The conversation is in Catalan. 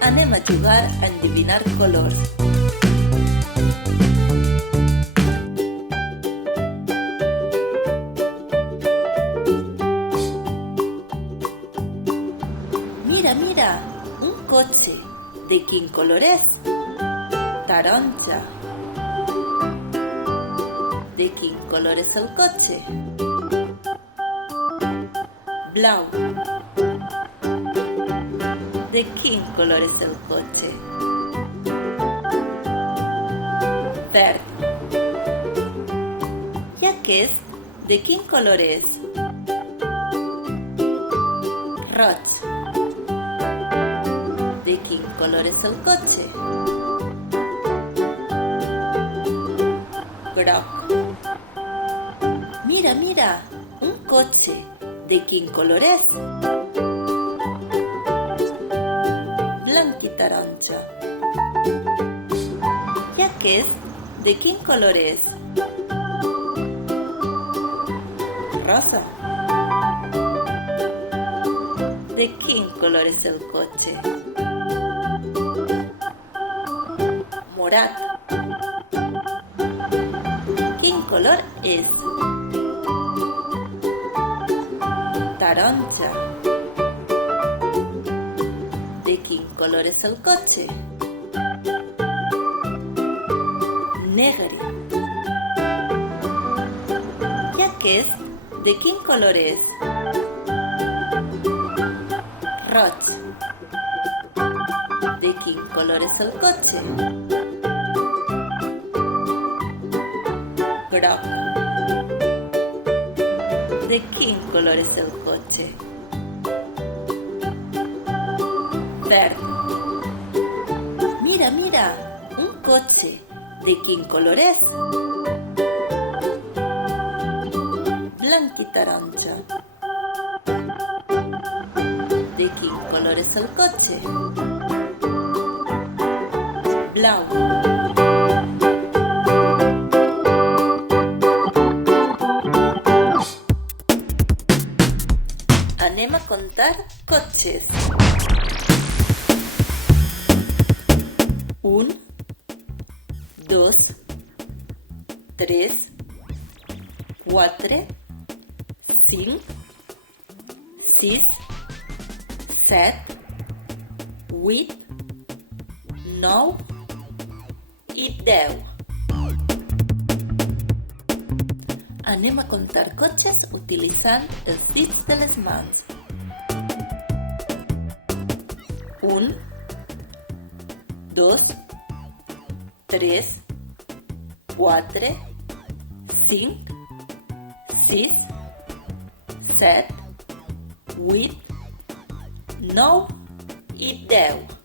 Anem a jugar a endevinar colors. Mira, mira, un cotxe. De quin color és? Taronja. De quin color és el cotxe? Blau. De quin color és el cotxe? Verd. I aquest, de quin color és? Roig. De quin color és el cotxe? Groc. Mira, mira, un cotxe. De quin color és? Blanc i taronja. I aquest, de quin color és? Rosa. De quin color és el cotxe? Morat. Quin color és? Taronja. De quin color és el cotxe? Negre. I aquest, de quin color és? Roig. De quin color és el cotxe? Groc. De quin color és el cotxe? Verd. Mira, mira, un cotxe. De quin color és? Blanc i taronja. De quin color és el cotxe? Blau. Anem a contar cotxes. 1, 2, 3, 4, 5, 6, 7, 8, 9 i 10. Anem a contar cotxes utilitzant els dits de les mans. 1, 2, 3, 4, 5, 6, 7, 8, 9 i 10.